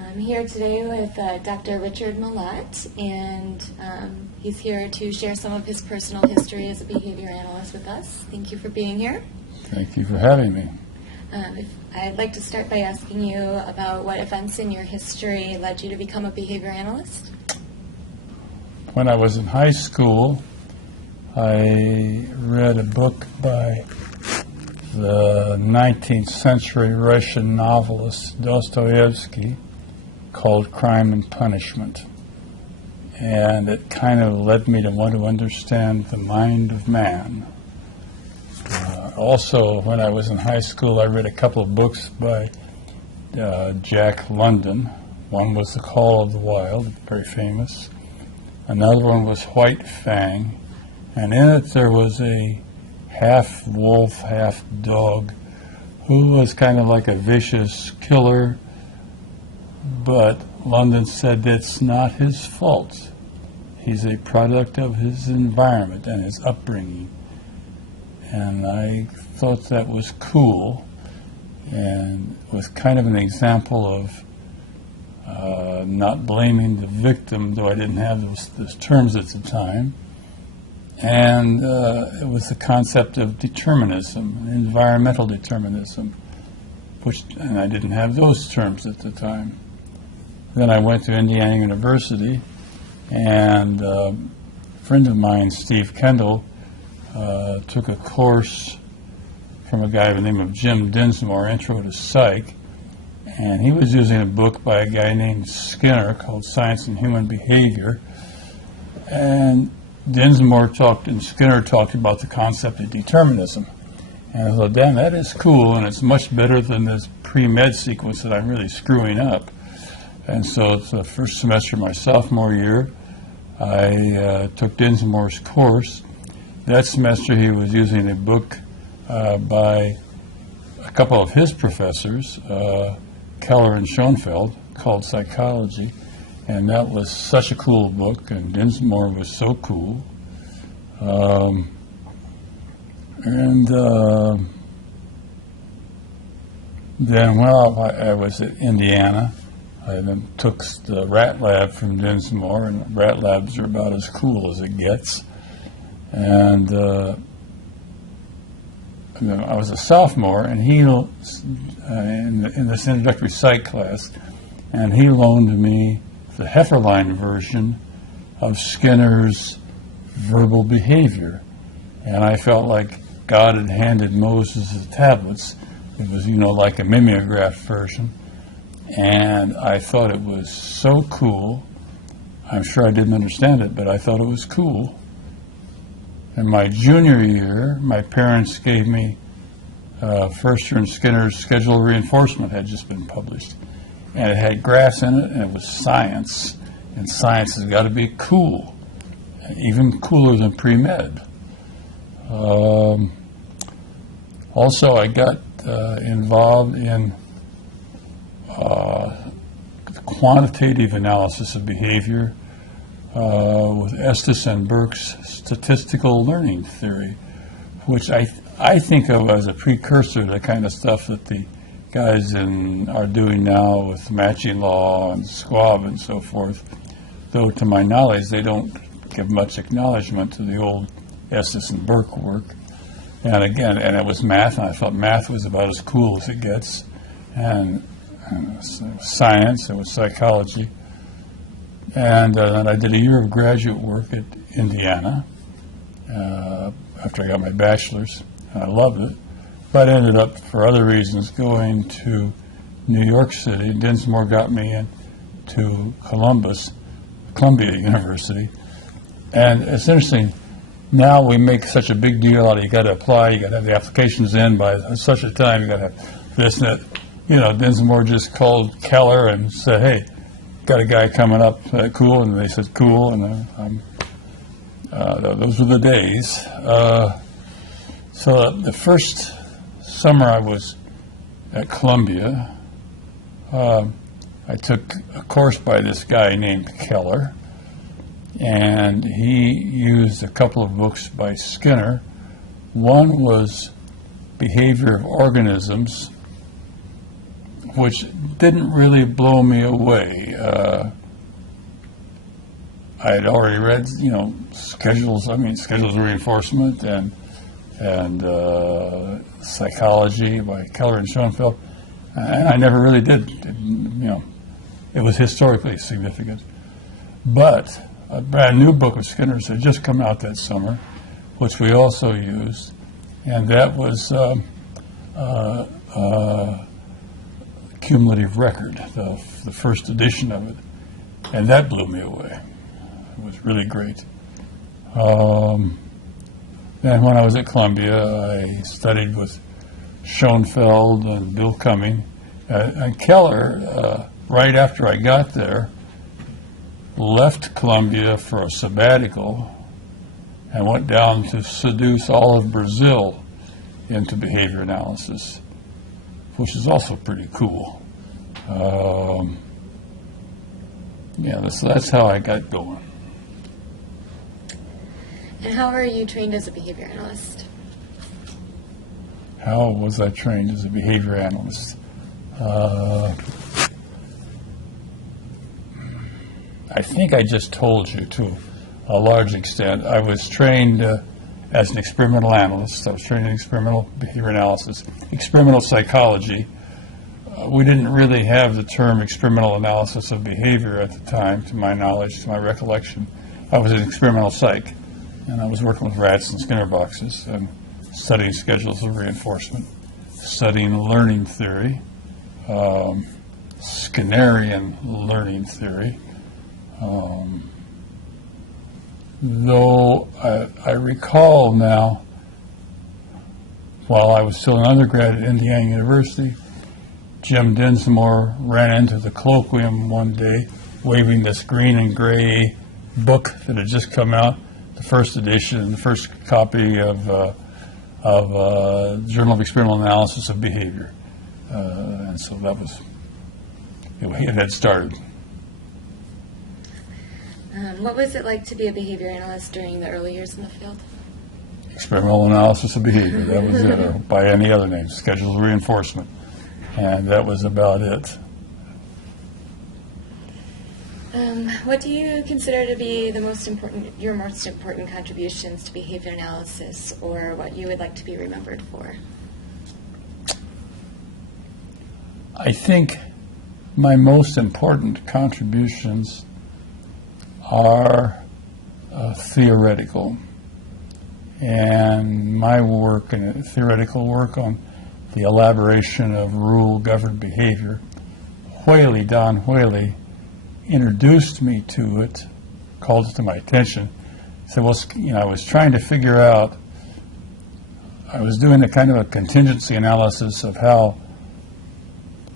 I'm here today with Dr. Richard Malott, and he's here to share some of his personal history as a behavior analyst with us. Thank you for being here. Thank you for having me. I'd like to start by asking you about what events in your history led you to become a behavior analyst. When I was in high school, I read a book by the 19th century Russian novelist Dostoevsky called Crime and Punishment. And it kind of led me to want to understand the mind of man. Also, when I was in high school, I read a couple of books by Jack London. One was The Call of the Wild, very famous. Another one was White Fang. And in it there was a half wolf, half dog who was kind of like a vicious killer, but London said it's not his fault. He's a product of his environment and his upbringing. And I thought that was cool and was kind of an example of not blaming the victim, though I didn't have those terms at the time. And it was the concept of determinism, environmental determinism, and I didn't have those terms at the time. Then I went to Indiana University, and a friend of mine, Steve Kendall, took a course from a guy by the name of Jim Dinsmore, Intro to Psych, and he was using a book by a guy named Skinner called Science and Human Behavior, and Dinsmore talked and Skinner talked about the concept of determinism. And I thought, damn, that is cool, and it's much better than this pre-med sequence that I'm really screwing up. And so it's the first semester of my sophomore year, I took Dinsmore's course. That semester he was using a book by a couple of his professors, Keller and Schoenfeld, called Psychology. And that was such a cool book, and Dinsmore was so cool. Then while I was at Indiana, I then took the rat lab from Dinsmore, and rat labs are about as cool as it gets. And I was a sophomore, and he in this introductory psych class, and he loaned me the Hefferline version of Skinner's verbal behavior. And I felt like God had handed Moses the tablets. It was, like a mimeograph version. And I thought it was so cool. I'm sure I didn't understand it, but I thought it was cool. In my junior year, my parents gave me first year in Skinner's Schedule of Reinforcement had just been published. And it had graphs in it, and it was science. And science has got to be cool, even cooler than pre-med. Also, I got involved in quantitative analysis of behavior with Estes and Burke's statistical learning theory, which I think of as a precursor to the kind of stuff that the guys are doing now with matching law and squab and so forth, though to my knowledge they don't give much acknowledgement to the old Estes and Burke work. And again, and it was math, and I thought math was about as cool as it gets, and science, it was psychology. And then I did a year of graduate work at Indiana after I got my bachelor's, and I loved it. But I ended up, for other reasons, going to New York City. Dinsmore got me into Columbia University. And it's interesting, now we make such a big deal out of you got to apply, you got to have the applications in by such a time, you got to have this and that. Dinsmore just called Keller and said, hey, got a guy coming up, cool, and they said cool, and those were the days. So the first summer I was at Columbia, I took a course by this guy named Keller, and he used a couple of books by Skinner. One was Behavior of Organisms, which didn't really blow me away. I had already read, schedules of reinforcement and psychology by Keller and Schoenfeld, and I never really did. It was historically significant. But a brand new book of Skinner's had just come out that summer, which we also used, and that was Cumulative Record, the first edition of it, and that blew me away. It was really great. Then when I was at Columbia, I studied with Schoenfeld and Bill Cumming. And Keller, right after I got there, left Columbia for a sabbatical and went down to seduce all of Brazil into behavior analysis, which is also pretty cool. So that's how I got going. And how are you trained as a behavior analyst? How was I trained as a behavior analyst? I think I just told you to a large extent. I was trained as an experimental analyst. I was trained in experimental behavior analysis, experimental psychology. We didn't really have the term experimental analysis of behavior at the time, to my knowledge, to my recollection. I was an experimental psych, and I was working with rats and Skinner boxes and studying schedules of reinforcement, studying learning theory, Skinnerian learning theory. Though I recall now, while I was still an undergrad at Indiana University, Jim Dinsmore ran into the colloquium one day waving this green and gray book that had just come out, the first edition, the first copy of Journal of Experimental Analysis of Behavior. And so that was, it had started. What was it like to be a behavior analyst during the early years in the field? Experimental analysis of behavior, that was it, or by any other name, schedules of reinforcement. And that was about it. What do you consider to be your most important contributions to behavior analysis, or what you would like to be remembered for? I think my most important contributions are theoretical. And my work, and theoretical work on the elaboration of rule-governed behavior, Don Whaley, introduced me to it, called it to my attention. Said, I was trying to figure out, I was doing a kind of a contingency analysis of how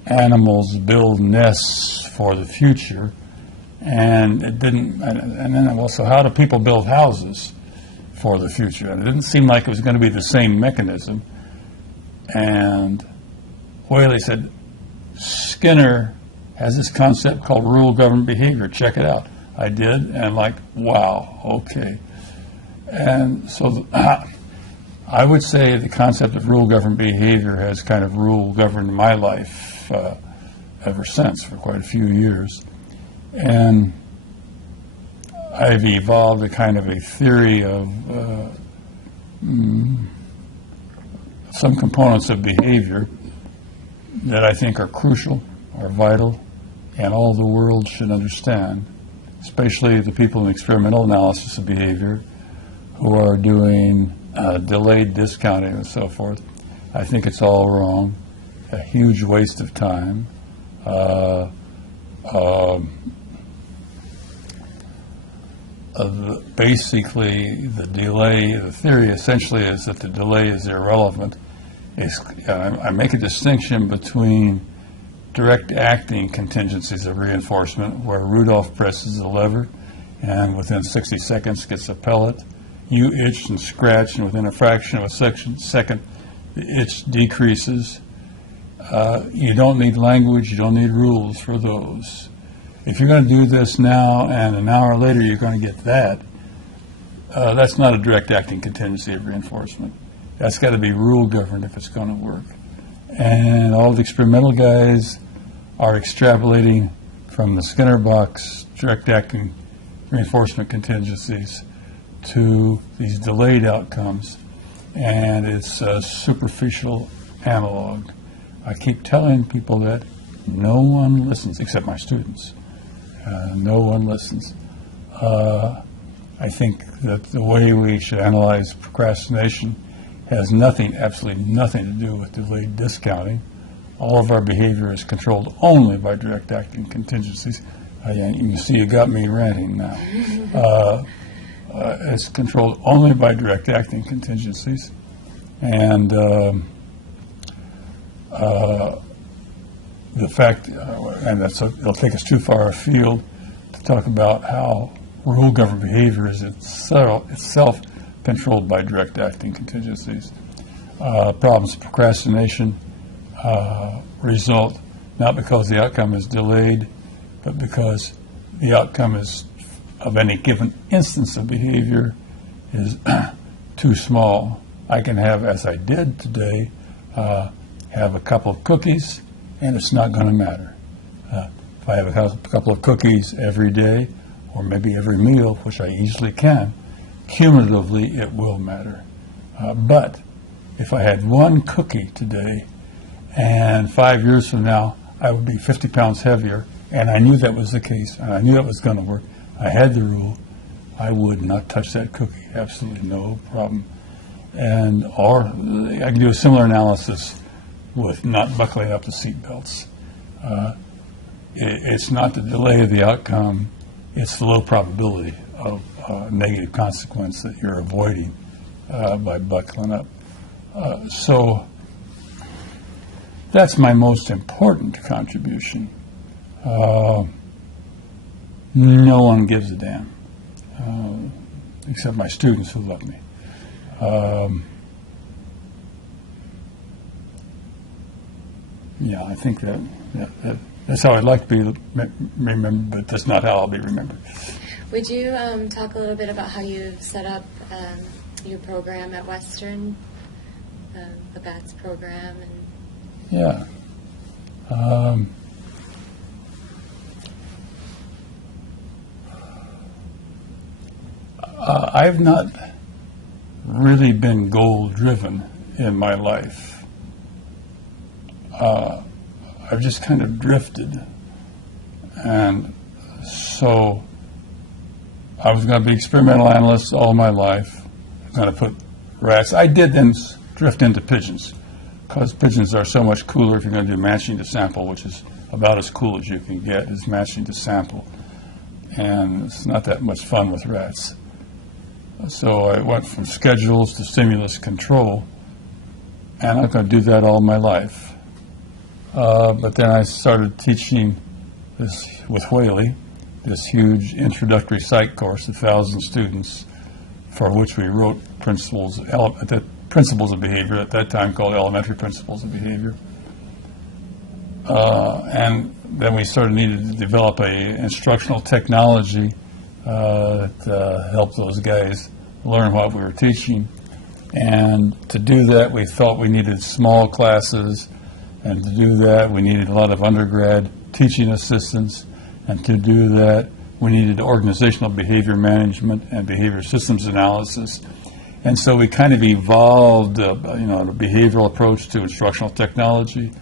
animals build nests for the future, and it didn't, and then also, how do people build houses for the future? And it didn't seem like it was going to be the same mechanism. And Whaley said, Skinner has this concept called rule-governed behavior. Check it out. I did, and wow, okay. And so I would say the concept of rule-governed behavior has kind of rule-governed my life ever since, for quite a few years. And I've evolved a kind of a theory of some components of behavior that I think are crucial, are vital, and all the world should understand, especially the people in experimental analysis of behavior who are doing delayed discounting and so forth. I think it's all wrong, a huge waste of time. Basically, the theory essentially is that the delay is irrelevant. I make a distinction between direct acting contingencies of reinforcement, where Rudolph presses the lever and within 60 seconds gets a pellet. You itch and scratch, and within a fraction of a second, the itch decreases. You don't need language, you don't need rules for those. If you're going to do this now and an hour later you're going to get that, that's not a direct acting contingency of reinforcement. That's got to be rule governed if it's going to work. And all the experimental guys are extrapolating from the Skinner box direct acting reinforcement contingencies to these delayed outcomes, and it's a superficial analog. I keep telling people that no one listens, except my students. No one listens. I think that the way we should analyze procrastination has nothing, absolutely nothing to do with delayed discounting. All of our behavior is controlled only by direct acting contingencies. You see, you got me ranting now. It's controlled only by direct acting contingencies. And the fact, and it'll take us too far afield to talk about how rule-governed behavior is itself controlled by direct acting contingencies. Problems of procrastination result not because the outcome is delayed, but because the outcome is of any given instance of behavior is too small. I can have, as I did today, have a couple of cookies, and it's not going to matter. If I have a couple of cookies every day, or maybe every meal, which I easily can, cumulatively it will matter. But if I had one cookie today, and 5 years from now I would be 50 pounds heavier, and I knew that was the case, and I knew that was going to work, I had the rule, I would not touch that cookie, absolutely no problem. Or I can do a similar analysis with not buckling up the seat belts. It's not the delay of the outcome, it's the low probability of negative consequence that you're avoiding by buckling up. So that's my most important contribution. No one gives a damn, except my students who love me. Yeah, I think that's how I'd like to be remembered, but that's not how I'll be remembered. Would you talk a little bit about how you set up your program at Western, the BATS program? Yeah. I've not really been goal-driven in my life. I've just kind of drifted. And so I was going to be experimental analyst all my life. I was going to put rats. I did then drift into pigeons, because pigeons are so much cooler if you're going to do matching to sample, which is about as cool as you can get, is matching to sample. And it's not that much fun with rats. So I went from schedules to stimulus control, and I'm going to do that all my life. But then I started teaching this with Whaley, this huge introductory psych course, 1,000 students, for which we wrote principles of behavior, at that time called elementary principles of behavior. And then we needed to develop a instructional technology that helped those guys learn what we were teaching. And to do that, we felt we needed small classes, and to do that, we needed a lot of undergrad teaching assistants, and to do that, we needed organizational behavior management and behavior systems analysis. And so we kind of evolved, a behavioral approach to instructional technology,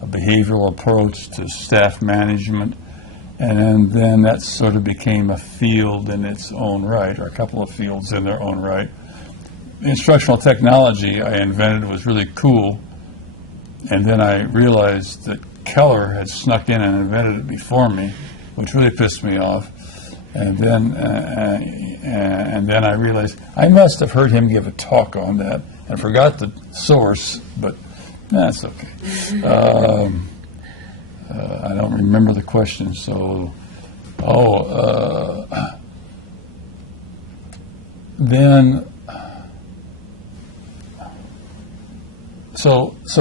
a behavioral approach to staff management, and then that sort of became a field in its own right, or a couple of fields in their own right. Instructional technology I invented was really cool, and then I realized that Keller had snuck in and invented it before me, which really pissed me off. And then I realized I must have heard him give a talk on that and forgot the source, but that's okay. I don't remember the question, so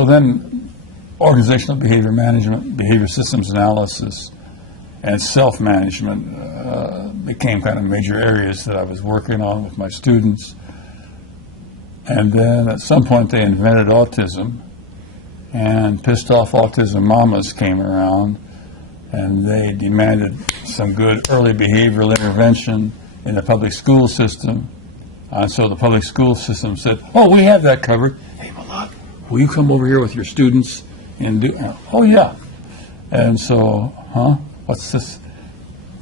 then organizational behavior management, behavior systems analysis, and self-management became kind of major areas that I was working on with my students. And then at some point they invented autism, and pissed off autism mamas came around and they demanded some good early behavioral intervention in the public school system. And so the public school system said, oh, we have that covered. Hey, Malott, will you come over here with your students and do, oh, yeah. And so, what's this?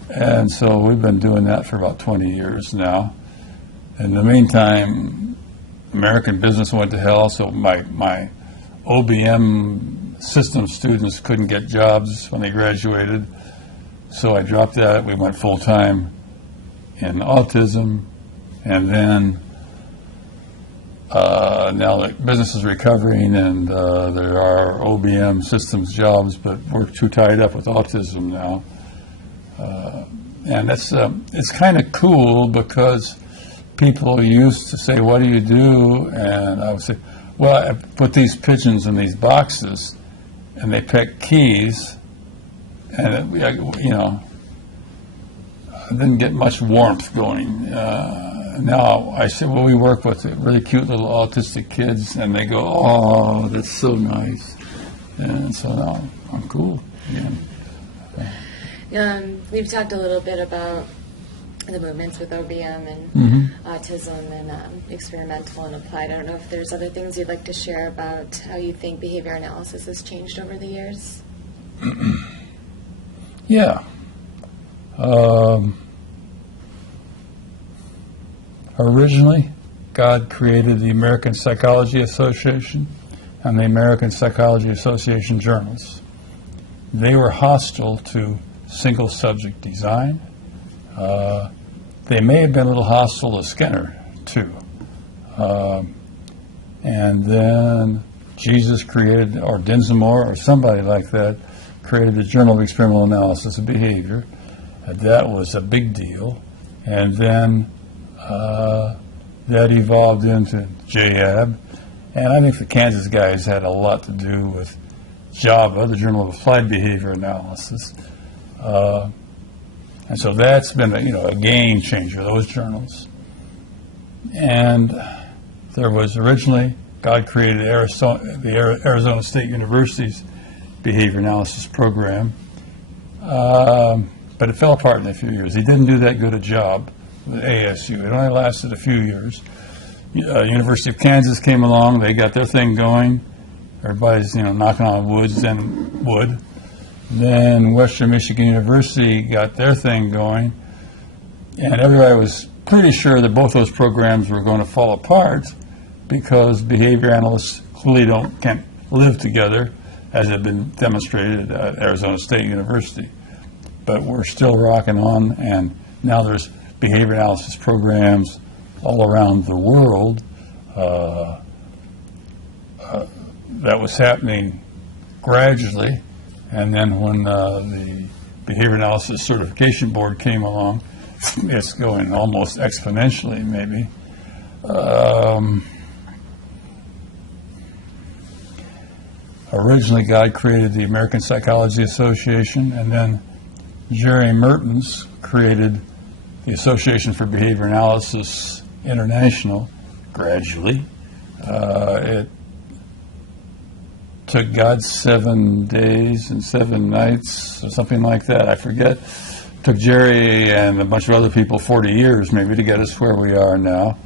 And so we've been doing that for about 20 years now. In the meantime, American business went to hell, so my OBM system students couldn't get jobs when they graduated. So I dropped that. We went full-time in autism. And then now the business is recovering, and there are OBM systems jobs, but we're too tied up with autism now. And it's kind of cool because people used to say, what do you do? And I would say, well, I put these pigeons in these boxes, and they peck keys, and it didn't get much warmth going. Now I say, well, we work with really cute little autistic kids, and they go, oh, that's so nice. And so now I'm cool again. We've talked a little bit about the movements with OBM and autism and experimental and applied. I don't know if there's other things you'd like to share about how you think behavior analysis has changed over the years. Yeah. Originally, God created the American Psychology Association and the American Psychology Association journals. They were hostile to single subject design. They may have been a little hostile to Skinner, too. And then Jesus created, or Dinsmore, or somebody like that, created the Journal of Experimental Analysis of Behavior. That was a big deal. And then that evolved into JAB. And I think the Kansas guys had a lot to do with JABA, the Journal of Applied Behavior Analysis. And so that's been a game changer, those journals. And there was originally, God created the Arizona State University's behavior analysis program, but it fell apart in a few years. He didn't do that good a job with ASU. It only lasted a few years. University of Kansas came along, they got their thing going. Everybody's knocking on wood. Then Western Michigan University got their thing going, and everybody was pretty sure that both those programs were going to fall apart because behavior analysts clearly can't live together, as had been demonstrated at Arizona State University. But we're still rocking on, and now there's behavior analysis programs all around the world. That was happening gradually, and then when the Behavior Analysis Certification Board came along, it's going almost exponentially, maybe. Originally, God created the American Psychology Association, and then Jerry Mertens created the Association for Behavior Analysis International gradually. It took God 7 days and 7 nights or something like that, I forget. Took Jerry and a bunch of other people 40 years maybe to get us where we are now,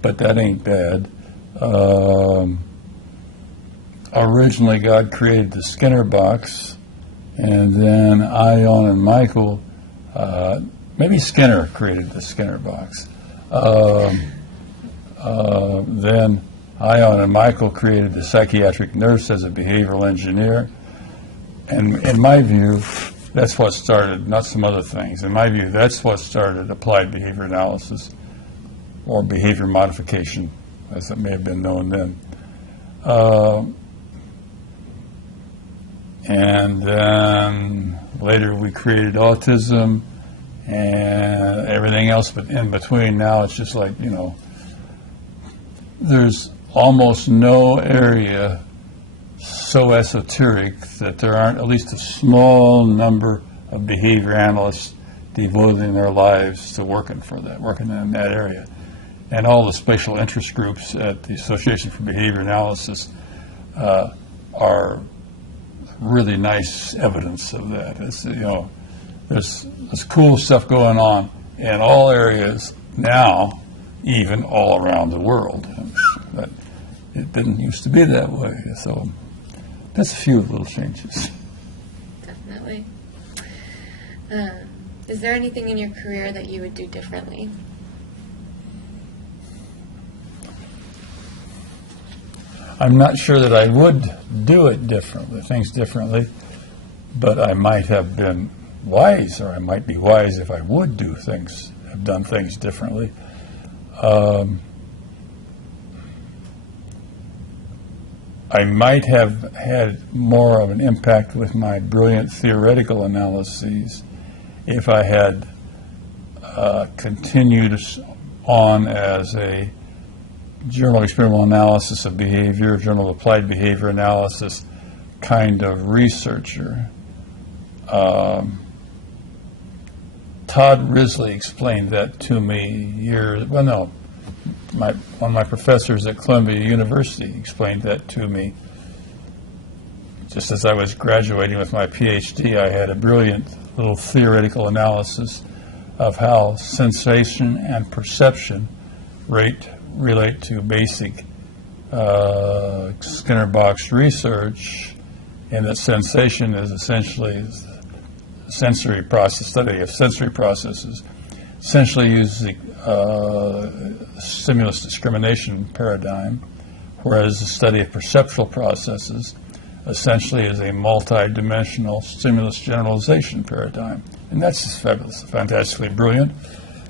but that ain't bad. Originally, God created the Skinner box, and then Ion and Michael, maybe Skinner created the Skinner box. Then Ion and Michael created the psychiatric nurse as a behavioral engineer. And in my view, that's what started, not some other things. In my view, that's what started applied behavior analysis, or behavior modification, as it may have been known then. And then later we created autism and everything else, but in between now it's just like, there's almost no area so esoteric that there aren't at least a small number of behavior analysts devoting their lives to working in that area. And all the special interest groups at the Association for Behavior Analysis are really nice evidence of that. It's, there's cool stuff going on in all areas now, even all around the world. But it didn't used to be that way. So that's a few little changes. Definitely. Is there anything in your career that you would do differently? I'm not sure that I would do it differently, things differently, but I might have been wise, or I might be wise if I would have done things differently. I might have had more of an impact with my brilliant theoretical analyses if I had continued on as a Journal of Experimental Analysis of Behavior, Journal of Applied Behavior Analysis kind of researcher. Todd Risley explained that to me one of my professors at Columbia University explained that to me. Just as I was graduating with my PhD, I had a brilliant little theoretical analysis of how sensation and perception relate to basic Skinner box research, and that sensation is essentially sensory process, study of sensory processes, essentially using stimulus discrimination paradigm, whereas the study of perceptual processes essentially is a multi-dimensional stimulus generalization paradigm. And that's just fabulous, fantastically brilliant.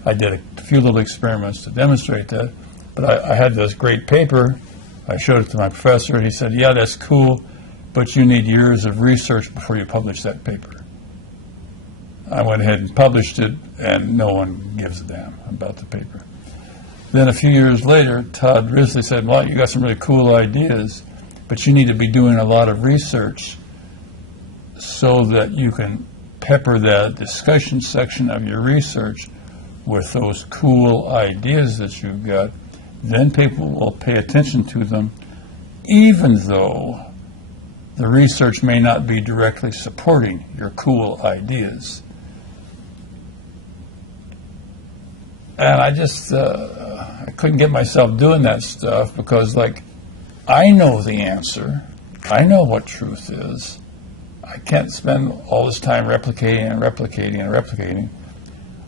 I did a few little experiments to demonstrate that, but I had this great paper. I showed it to my professor, and he said, yeah, that's cool, but you need years of research before you publish that paper. I went ahead and published it, and no one gives a damn about the paper. Then a few years later, Todd Risley said, well, you got some really cool ideas, but you need to be doing a lot of research so that you can pepper that discussion section of your research with those cool ideas that you've got. Then people will pay attention to them, even though the research may not be directly supporting your cool ideas. And I just, I couldn't get myself doing that stuff because, I know the answer. I know what truth is. I can't spend all this time replicating and replicating and replicating.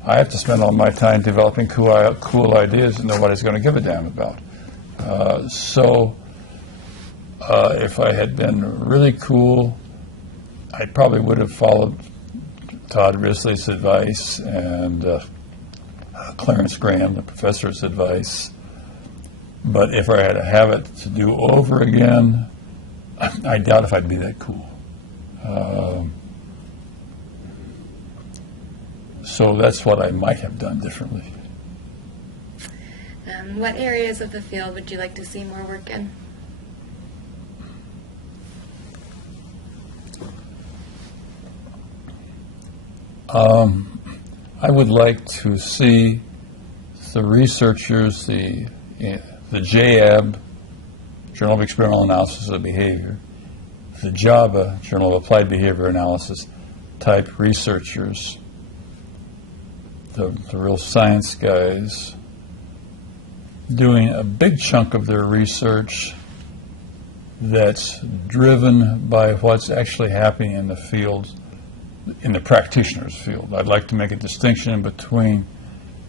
I have to spend all my time developing cool ideas that nobody's going to give a damn about. If I had been really cool, I probably would have followed Todd Risley's advice and Clarence Graham, the professor's advice. But if I had to have it to do over again, I doubt if I'd be that cool. So that's what I might have done differently. What areas of the field would you like to see more work in? I would like to see the researchers, the JAB, Journal of Experimental Analysis of Behavior, the JABA, Journal of Applied Behavior Analysis type researchers, the real science guys, doing a big chunk of their research that's driven by what's actually happening in the field, in the practitioner's field. I'd like to make a distinction between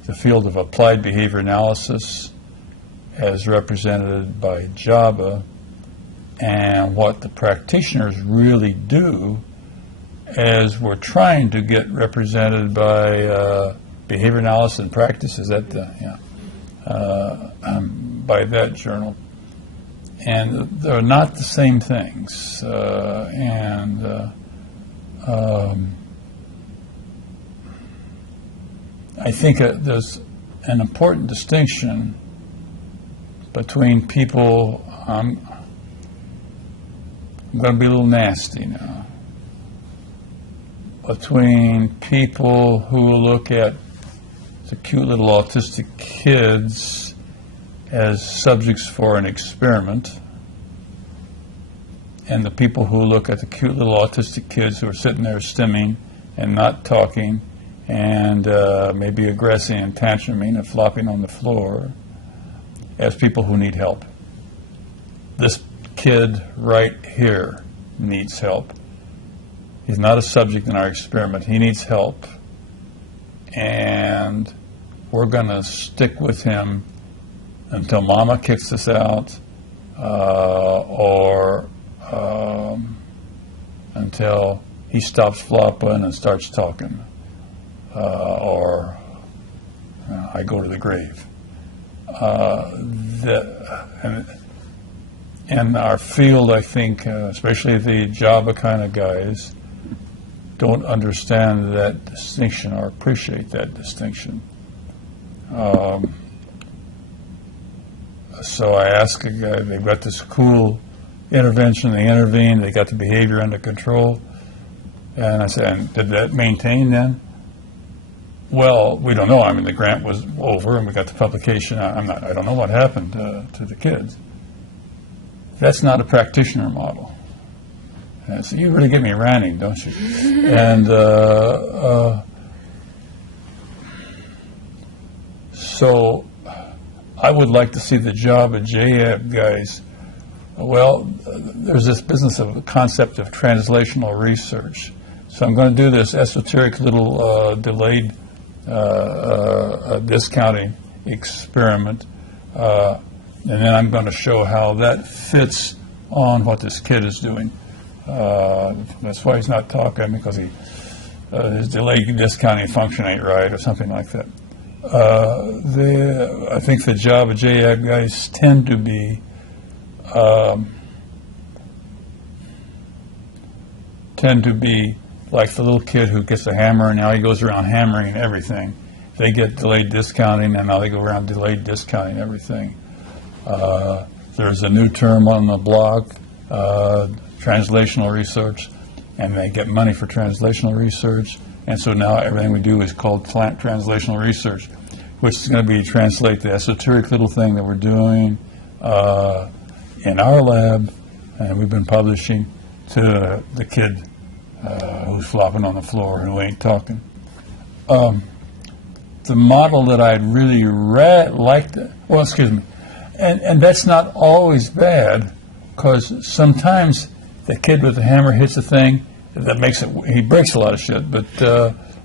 the field of applied behavior analysis as represented by JABA and what the practitioners really do as we're trying to get represented by behavior analysis and practice. Is that by that journal? And they're not the same things. I think there's an important distinction between people. I'm going to be a little nasty now. Between people who look at the cute little autistic kids as subjects for an experiment and the people who look at the cute little autistic kids who are sitting there stimming and not talking and maybe aggressing and tantruming and flopping on the floor as people who need help. This kid right here needs help. He's not a subject in our experiment. He needs help. And we're going to stick with him until Mama kicks us out or until he stops flopping and starts talking or I go to the grave. And our field, I think, especially the Java kind of guys, don't understand that distinction or appreciate that distinction. So I asked a guy, they've got this cool intervention, they intervened, they got the behavior under control. And I said, and did that maintain then? Well, we don't know. I mean, the grant was over and we got the publication. I don't know what happened to the kids. That's not a practitioner model. And so you really get me ranting, don't you? And so I would like to see the Java JAB guys. Well, there's this business of the concept of translational research. So I'm going to do this esoteric little delayed discounting experiment, and then I'm going to show how that fits on what this kid is doing. That's why he's not talking, because his delayed discounting function ain't right or something like that. I think the Java JAB guys tend to be like the little kid who gets a hammer and now he goes around hammering everything. They get delayed discounting and now they go around delayed discounting everything. There's a new term on the blog, translational research, and they get money for translational research. And so now everything we do is called translational research, which is going to be translate the esoteric little thing that we're doing in our lab, and we've been publishing, to the kid who's flopping on the floor and who ain't talking. The model that I'd really like to, well, excuse me, and that's not always bad, because sometimes the kid with the hammer hits a thing that makes it, he breaks a lot of shit, but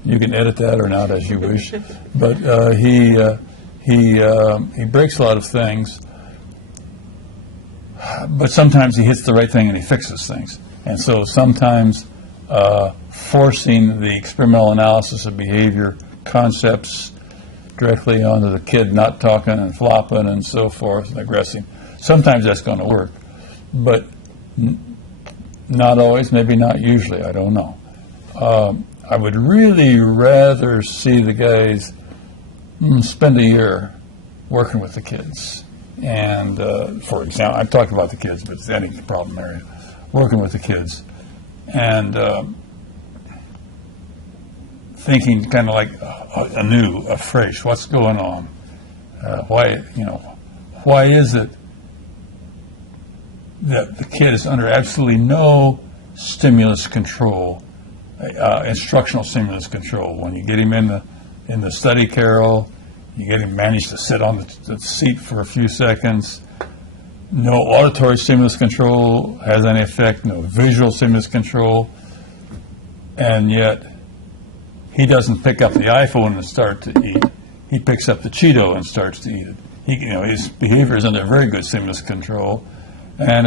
you can edit that or not as you wish. But he breaks a lot of things, but sometimes he hits the right thing and he fixes things. And so sometimes forcing the experimental analysis of behavior concepts directly onto the kid not talking and flopping and so forth and aggressing, sometimes that's going to work, but not always, maybe not usually, I don't know. I would really rather see the guys spend a year working with the kids. And, for example, I'm talking about the kids, but it's any problem area. Working with the kids and thinking kind of like anew, afresh, what's going on? Why is it that the kid is under absolutely no stimulus control, instructional stimulus control? When you get him in the study carrel, you get him managed to sit on the seat for a few seconds. No auditory stimulus control has any effect, no visual stimulus control, and yet he doesn't pick up the iPhone and start to eat. He picks up the Cheeto and starts to eat it. His behavior is under very good stimulus control, and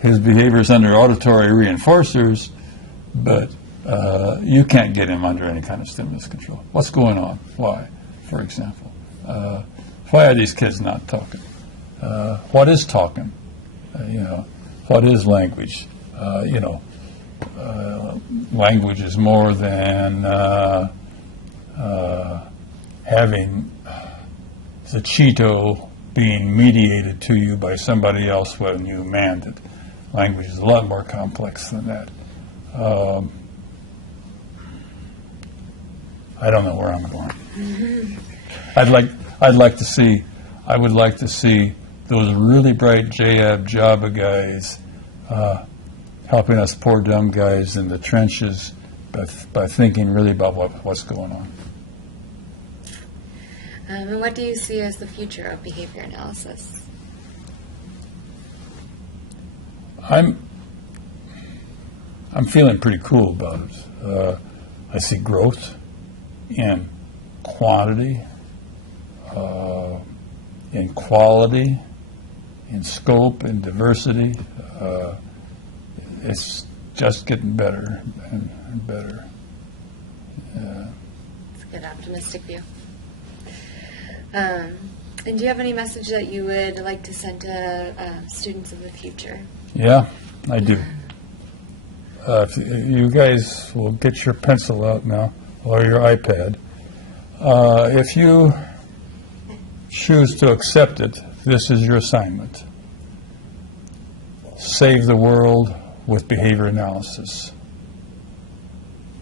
his behavior is under auditory reinforcers, but you can't get him under any kind of stimulus control. What's going on? Why, for example? Why are these kids not talking? What is talking? What is language? Language is more than having the Cheeto being mediated to you by somebody else when you manned it. Language is a lot more complex than that. I don't know where I'm going. I would like to see those really bright JAB Java guys helping us poor dumb guys in the trenches by thinking really about what's going on. And what do you see as the future of behavior analysis? I'm feeling pretty cool about it. I see growth in quantity, in quality, in scope, in diversity. It's just getting better and better. It's a good optimistic view. And do you have any message that you would like to send to students of the future? Yeah, I do. If you guys will get your pencil out now, or your iPad. If you choose to accept it, this is your assignment. Save the world with behavior analysis.